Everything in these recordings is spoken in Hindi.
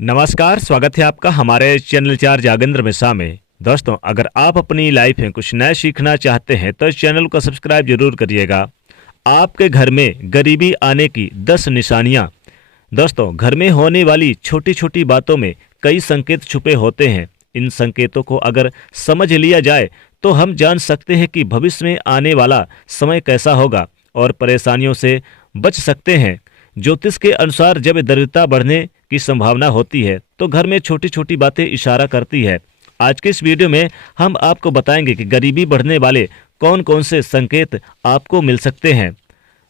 नमस्कार, स्वागत है आपका हमारे चैनल 4 जागेंद्र मिश्रा में। दोस्तों, अगर आप अपनी लाइफ में कुछ नया सीखना चाहते हैं तो इस चैनल को सब्सक्राइब जरूर करिएगा। आपके घर में गरीबी आने की 10 निशानियां। दोस्तों, घर में होने वाली छोटी छोटी बातों में कई संकेत छुपे होते हैं। इन संकेतों को अगर समझ लिया जाए तो हम जान सकते हैं कि भविष्य में आने वाला समय कैसा होगा और परेशानियों से बच सकते हैं। ज्योतिष के अनुसार जब दरिद्रता बढ़ने की संभावना होती है तो घर में छोटी छोटी बातें इशारा करती है। आज के इस वीडियो में हम आपको बताएंगे कि गरीबी बढ़ने वाले कौन कौन से संकेत आपको मिल सकते हैं।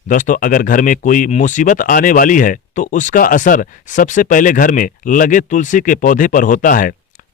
दोस्तों, अगर घर में कोई मुसीबत आने वाली है तो उसका असर सबसे पहले घर में लगे तुलसी के पौधे पर होता है।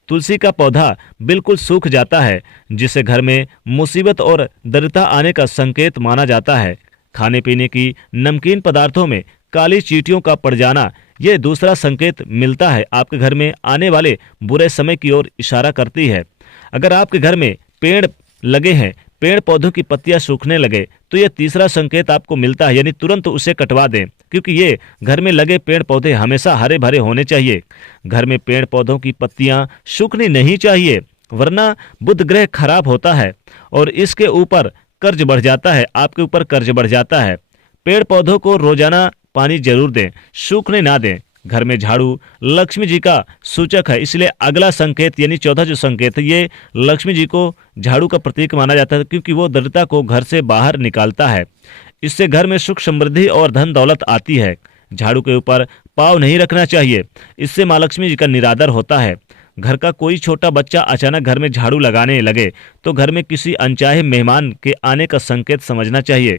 तुलसी का पौधा बिल्कुल सूख जाता है, जिसे घर में मुसीबत और दरिद्रता आने का संकेत माना जाता है। खाने पीने की नमकीन पदार्थों में काली चींटियों का पड़ जाना ये दूसरा संकेत मिलता है, आपके घर में आने वाले बुरे समय की ओर इशारा करती है। अगर आपके घर में पेड़ लगे हैं, पेड़ पौधों की पत्तियां सूखने लगे तो ये तीसरा संकेत आपको मिलता है, यानी तुरंत उसे कटवा दें, क्योंकि ये घर में लगे पेड़ पौधे हमेशा हरे भरे होने चाहिए। घर में पेड़ पौधों की पत्तियां सूखनी नहीं चाहिए, वरना बुध ग्रह खराब होता है और इसके ऊपर कर्ज बढ़ जाता है, आपके ऊपर कर्ज बढ़ जाता है। पेड़ पौधों को रोजाना पानी जरूर दें, सूखने ना दें। घर में झाड़ू लक्ष्मी जी का सूचक है, इसलिए अगला संकेत यानी चौथा जो संकेत है ये लक्ष्मी जी को झाड़ू का प्रतीक माना जाता है, क्योंकि वो दरिद्रता को घर से बाहर निकालता है। इससे घर में सुख समृद्धि और धन दौलत आती है। झाड़ू के ऊपर पाँव नहीं रखना चाहिए, इससे माँ लक्ष्मी जी का निरादर होता है। घर का कोई छोटा बच्चा अचानक घर में झाड़ू लगाने लगे तो घर में किसी अनचाहे मेहमान के आने का संकेत समझना चाहिए।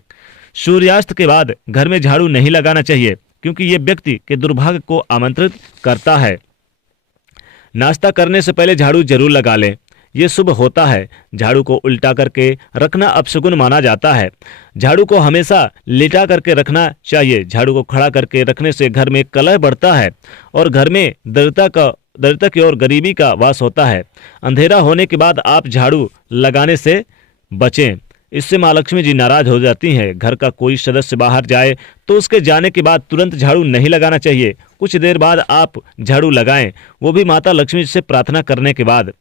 सूर्यास्त के बाद घर में झाड़ू नहीं लगाना चाहिए, क्योंकि ये व्यक्ति के दुर्भाग्य को आमंत्रित करता है। नाश्ता करने से पहले झाड़ू जरूर लगा लें, ये शुभ होता है। झाड़ू को उल्टा करके रखना अपशगुन माना जाता है। झाड़ू को हमेशा लेटा करके रखना चाहिए। झाड़ू को खड़ा करके रखने से घर में कलह बढ़ता है और घर में दरिद्रता की ओर गरीबी का वास होता है। अंधेरा होने के बाद आप झाड़ू लगाने से बचें, इससे माँ लक्ष्मी जी नाराज हो जाती हैं। घर का कोई सदस्य बाहर जाए तो उसके जाने के बाद तुरंत झाड़ू नहीं लगाना चाहिए, कुछ देर बाद आप झाड़ू लगाएं, वो भी माता लक्ष्मी जी से प्रार्थना करने के बाद।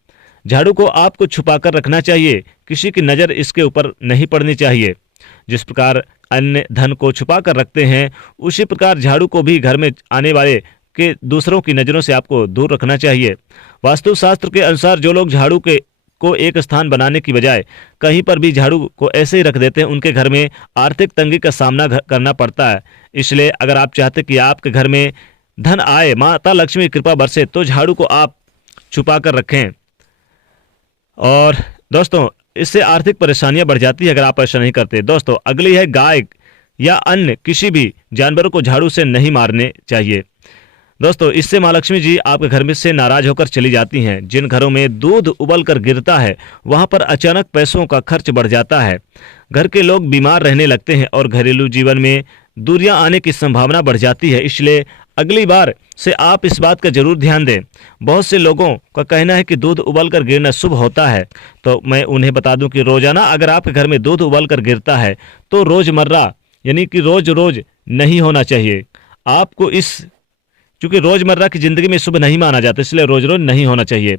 झाड़ू को आपको छुपाकर रखना चाहिए, किसी की नज़र इसके ऊपर नहीं पड़नी चाहिए। जिस प्रकार अन्य धन को छुपा कर रखते हैं, उसी प्रकार झाड़ू को भी घर में आने वाले के दूसरों की नज़रों से आपको दूर रखना चाहिए। वास्तुशास्त्र के अनुसार जो लोग झाड़ू को एक स्थान बनाने की बजाय कहीं पर भी झाड़ू को ऐसे ही रख देते हैं, उनके घर में आर्थिक तंगी का सामना करना पड़ता है। इसलिए अगर आप चाहते कि आपके घर में धन आए, माता लक्ष्मी की कृपा बरसे, तो झाड़ू को आप छुपा कर रखें। और दोस्तों, इससे आर्थिक परेशानियां बढ़ जाती है अगर आप ऐसा नहीं करते। दोस्तों, अगली है गाय या अन्य किसी भी जानवरों को झाड़ू से नहीं मारने चाहिए। दोस्तों, इससे माँ लक्ष्मी जी आपके घर में से नाराज होकर चली जाती हैं। जिन घरों में दूध उबल कर गिरता है वहां पर अचानक पैसों का खर्च बढ़ जाता है। घर के लोग बीमार रहने लगते हैं और घरेलू जीवन में दूरियां आने की संभावना बढ़ जाती है। इसलिए अगली बार से आप इस बात का जरूर ध्यान दें। बहुत से लोगों का कहना है कि दूध उबल कर गिरना शुभ होता है, तो मैं उन्हें बता दूं कि रोजाना अगर आपके घर में दूध उबल कर गिरता है तो रोजमर्रा यानी कि रोज रोज नहीं होना चाहिए। आपको क्योंकि रोजमर्रा की जिंदगी में शुभ नहीं माना जाता, इसलिए रोज रोज नहीं होना चाहिए।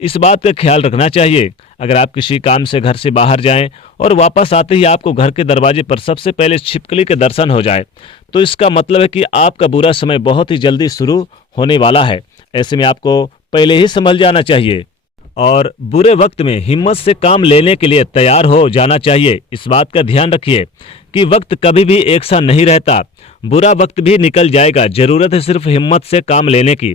इस बात का ख्याल रखना चाहिए। अगर आप किसी काम से घर से बाहर जाएं और वापस आते ही आपको घर के दरवाजे पर सबसे पहले छिपकली के दर्शन हो जाए तो इसका मतलब है कि आपका बुरा समय बहुत ही जल्दी शुरू होने वाला है। ऐसे में आपको पहले ही संभल जाना चाहिए और बुरे वक्त में हिम्मत से काम लेने के लिए तैयार हो जाना चाहिए। इस बात का ध्यान रखिए कि वक्त कभी भी एक सा नहीं रहता, बुरा वक्त भी निकल जाएगा, जरूरत है सिर्फ हिम्मत से काम लेने की।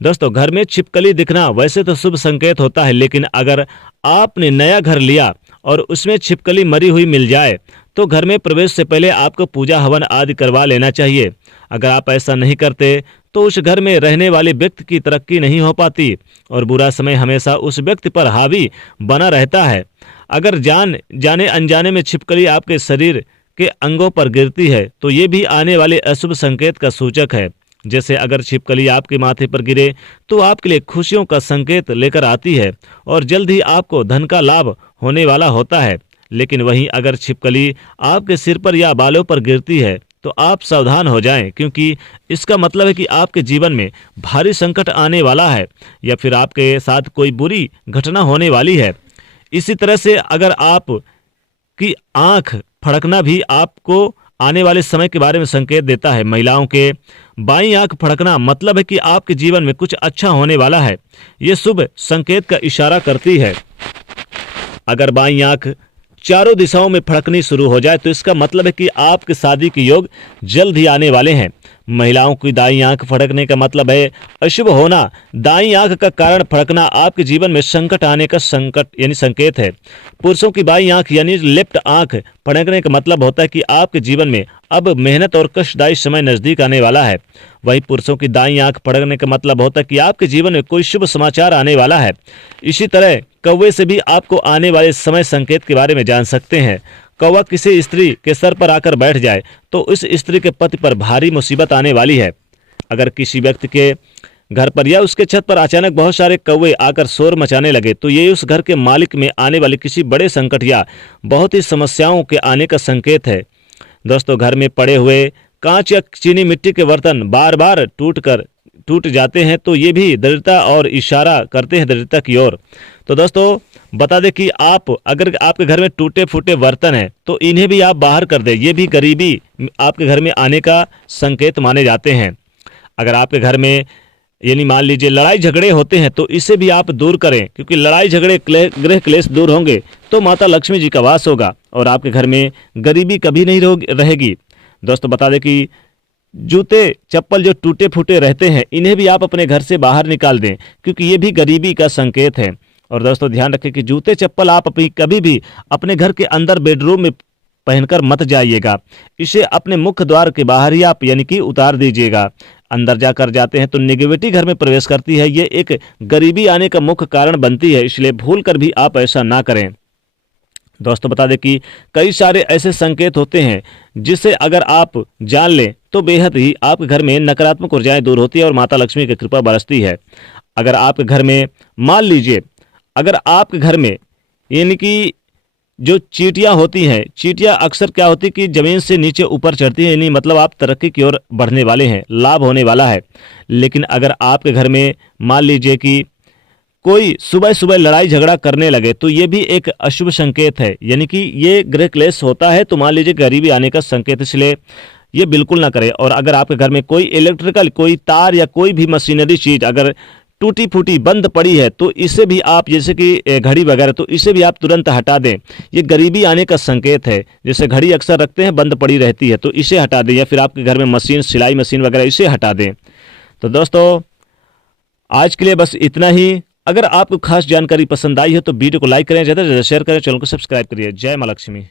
दोस्तों, घर में छिपकली दिखना वैसे तो शुभ संकेत होता है, लेकिन अगर आपने नया घर लिया और उसमें छिपकली मरी हुई मिल जाए तो घर में प्रवेश से पहले आपको पूजा हवन आदि करवा लेना चाहिए। अगर आप ऐसा नहीं करते तो उस घर में रहने वाले व्यक्ति की तरक्की नहीं हो पाती और बुरा समय हमेशा उस व्यक्ति पर हावी बना रहता है। अगर जाने अनजाने में छिपकली आपके शरीर के अंगों पर गिरती है तो ये भी आने वाले अशुभ संकेत का सूचक है। जैसे अगर छिपकली आपके माथे पर गिरे तो आपके लिए खुशियों का संकेत लेकर आती है और जल्द ही आपको धन का लाभ होने वाला होता है। लेकिन वहीं अगर छिपकली आपके सिर पर या बालों पर गिरती है तो आप सावधान हो जाएं, क्योंकि इसका मतलब है कि आपके जीवन में भारी संकट आने वाला है या फिर आपके साथ कोई बुरी घटना होने वाली है। इसी तरह से अगर आप की आंख फड़कना भी आपको आने वाले समय के बारे में संकेत देता है। महिलाओं के बाईं आंख फड़कना मतलब है कि आपके जीवन में कुछ अच्छा होने वाला है। ये शुभ संकेत का इशारा करती है। अगर बाईं आंख चारों दिशाओं में फड़कनी शुरू हो जाए तो इसका मतलब है कि आपके शादी के योग जल्द ही आने वाले हैं। महिलाओं की दाईं आंख फड़कने का मतलब है अशुभ होना। दाईं आंख का कारण फड़कना आपके जीवन में संकट आने का संकेत है। पुरुषों की बाईं आंख यानी लेफ्ट आंख फड़कने का मतलब होता है कि आपके जीवन में अब मेहनत और कष्टदायी समय नजदीक आने वाला है। वहीं पुरुषों की दाईं आंख फड़कने का मतलब होता है कि आपके जीवन में कोई शुभ समाचार आने वाला है। इसी तरह कौवे से भी आपको आने वाले समय संकेत के बारे में जान सकते हैं। कौवा किसी स्त्री के सर पर आकर बैठ जाए तो उस स्त्री के पति पर भारी मुसीबत आने वाली है। अगर किसी व्यक्ति के घर पर या उसके छत पर अचानक बहुत सारे कौवे आकर शोर मचाने लगे तो ये उस घर के मालिक में आने वाले किसी बड़े संकट या बहुत ही समस्याओं के आने का संकेत है। दोस्तों, घर में पड़े हुए कांच या चीनी मिट्टी के बर्तन बार बार टूट जाते हैं तो ये भी दरिद्रता और इशारा करते हैं दरिद्रता की ओर। तो दोस्तों, बता दें कि अगर आपके घर में टूटे फूटे बर्तन हैं तो इन्हें भी आप बाहर कर दें। ये भी गरीबी आपके घर में आने का संकेत माने जाते हैं। अगर आपके घर में यानी मान लीजिए लड़ाई झगड़े होते हैं तो इसे भी आप दूर करें, क्योंकि लड़ाई झगड़े गृह क्लेश दूर होंगे तो माता लक्ष्मी जी का वास होगा और आपके घर में गरीबी कभी नहीं रहेगी। दोस्तों, बता दें कि जूते चप्पल जो टूटे फूटे रहते हैं इन्हें भी आप अपने घर से बाहर निकाल दें, क्योंकि ये भी गरीबी का संकेत है। और दोस्तों, ध्यान रखें कि जूते चप्पल आप कभी भी अपने घर के अंदर बेडरूम में पहनकर मत जाइएगा। इसे अपने मुख्य द्वार के बाहर ही आप यानी कि उतार दीजिएगा। अंदर जाकर जाते हैं तो नेगेटिविटी घर में प्रवेश करती है। ये एक गरीबी आने का मुख्य कारण बनती है, इसलिए भूल कर भी आप ऐसा ना करें। दोस्तों, बता दें कि कई सारे ऐसे संकेत होते हैं जिसे अगर आप जान लें तो बेहद ही आपके घर में नकारात्मक ऊर्जाएं दूर होती है और माता लक्ष्मी की कृपा बरसती है। अगर आपके घर में मान लीजिए अगर आपके घर में यानी कि जो चींटियां होती हैं, चींटियां अक्सर क्या होती है कि जमीन से नीचे ऊपर चढ़ती है, यानी मतलब आप तरक्की की ओर बढ़ने वाले हैं, लाभ होने वाला है। लेकिन अगर आपके घर में मान लीजिए कि कोई सुबह सुबह लड़ाई झगड़ा करने लगे तो ये भी एक अशुभ संकेत है, यानी कि ये गृह क्लेश होता है तो मान लीजिए गरीबी आने का संकेत, इसलिए ये बिल्कुल ना करें। और अगर आपके घर में कोई इलेक्ट्रिकल कोई तार या कोई भी मशीनरी चीज अगर टूटी फूटी बंद पड़ी है तो इसे भी आप जैसे कि घड़ी वगैरह तो इसे भी आप तुरंत हटा दें। ये गरीबी आने का संकेत है। जैसे घड़ी अक्सर रखते हैं बंद पड़ी रहती है तो इसे हटा दें, या फिर आपके घर में मशीन सिलाई मशीन वगैरह इसे हटा दें। तो दोस्तों, आज के लिए बस इतना ही। अगर आपको खास जानकारी पसंद आई है तो वीडियो को लाइक करें, ज़्यादा से ज़्यादा शेयर करें, चैनल को सब्सक्राइब करिए। जय मां लक्ष्मी।